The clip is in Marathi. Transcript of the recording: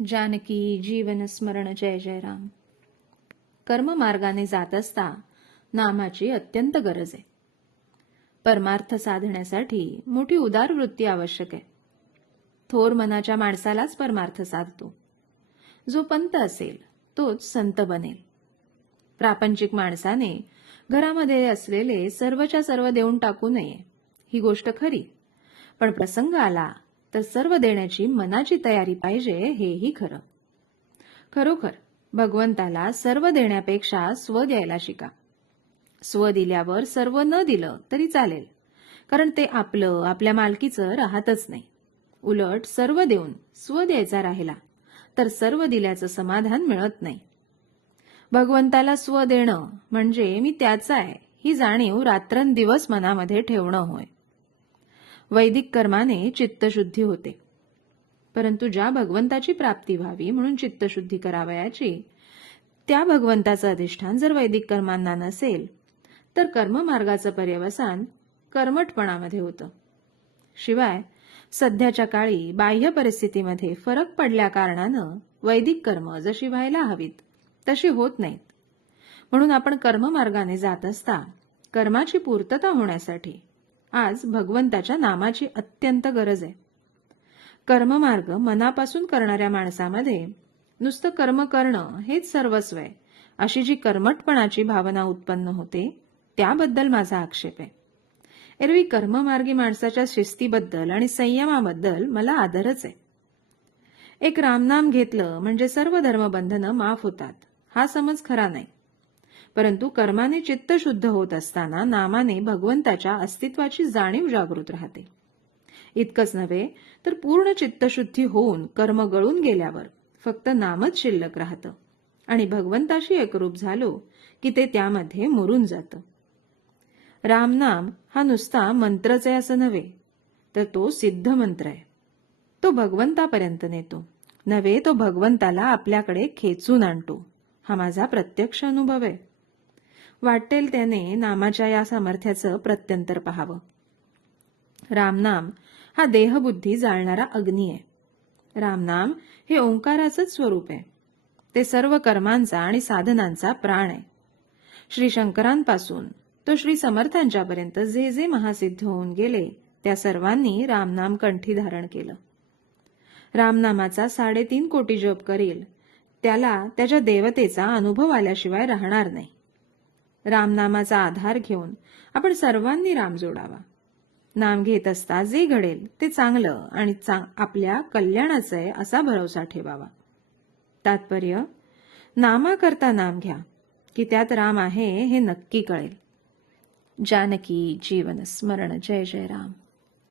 जानकी जीवन स्मरण जय जय राम. कर्म मार्गाने जात असता नामाची अत्यंत गरज आहे. परमार्थ साधण्यासाठी मोठी उदार वृत्ती आवश्यक आहे. थोर मनाच्या माणसालाच परमार्थ साधतो. जो पंत असेल तोच संत बनेल. प्रापंचिक माणसाने घरामध्ये असलेले सर्वच्या सर्व देऊन टाकू नये ही गोष्ट खरी, पण प्रसंग आला तर सर्व देण्याची मनाची तयारी पाहिजे हेही खरं. खरोखर भगवंताला सर्व देण्यापेक्षा स्व द्यायला शिका. स्व दिल्यावर सर्व न दिलं तरी चालेल, कारण ते आपलं आपल्या मालकीचं राहतच नाही. उलट सर्व देऊन स्व द्यायचा राहिला तर सर्व दिल्याचं समाधान मिळत नाही. भगवंताला स्व देणं म्हणजे मी त्याचा आहे ही जाणीव रात्रंदिवस मनामध्ये ठेवणं होय. वैदिक कर्माने चित्तशुद्धी होते, परंतु ज्या भगवंताची प्राप्ती व्हावी म्हणून चित्तशुद्धी करावयाची त्या भगवंताचं अधिष्ठान जर वैदिक कर्मांना नसेल तर कर्ममार्गाचं पर्यवसान कर्मठपणामध्ये होतं. शिवाय सध्याच्या काळी बाह्य परिस्थितीमध्ये फरक पडल्या कारणानं वैदिक कर्म जशी व्हायला हवीत तशी होत नाहीत. म्हणून आपण कर्ममार्गाने जात असता कर्माची पूर्तता होण्यासाठी आज भगवंताच्या नामाची अत्यंत गरज आहे. कर्ममार्ग मनापासून करणाऱ्या माणसामध्ये नुसतं कर्म करणं हेच सर्वस्व आहे अशी जी कर्मठपणाची भावना उत्पन्न होते त्याबद्दल माझा आक्षेप आहे. एरवी कर्ममार्गी माणसाच्या शिस्तीबद्दल आणि संयमाबद्दल मला आदरच आहे. एक रामनाम घेतलं म्हणजे सर्व धर्मबंधनं माफ होतात हा समज खरा नाही, परंतु कर्माने चित्त शुद्ध होत असताना नामाने भगवंताच्या अस्तित्वाची जाणीव जागृत राहते. इतकंच नव्हे तर पूर्ण चित्तशुद्धी होऊन कर्म गळून गेल्यावर फक्त नामच शिल्लक राहतं आणि भगवंताशी एकरूप झालो की ते त्यामध्ये मुरून जातं. रामनाम हा नुसता मंत्रच आहे असं नव्हे, तर तो सिद्ध मंत्र आहे. तो भगवंतापर्यंत नेतो नव्हे, तो भगवंताला आपल्याकडे खेचून आणतो. हा माझा प्रत्यक्ष अनुभव आहे. वाटेल त्याने नामाच्या या सामर्थ्याचं प्रत्यंतर पाहावं. रामनाम हा देहबुद्धी जाळणारा अग्नी आहे. रामनाम हे ओंकाराचंच स्वरूप आहे. ते सर्व कर्मांचा आणि साधनांचा प्राण आहे. श्री शंकरांपासून तो श्री समर्थांच्यापर्यंत जे जे महासिद्ध होऊन गेले त्या सर्वांनी रामनाम कंठी धारण केलं. रामनामाचा 3.5 कोटी जप करेल त्याला त्याच्या देवतेचा अनुभव आल्याशिवाय राहणार नाही. रामनामाचा आधार घेऊन आपण सर्वांनी राम जोडावा. नाम घेत असता जे घडेल ते चांगलं आणि आपल्या कल्याणाचं आहे असा भरोसा ठेवावा. तात्पर्य, नामाकरता नाम घ्या की त्यात राम आहे हे नक्की कळेल. जानकी जीवन स्मरण जय जय राम.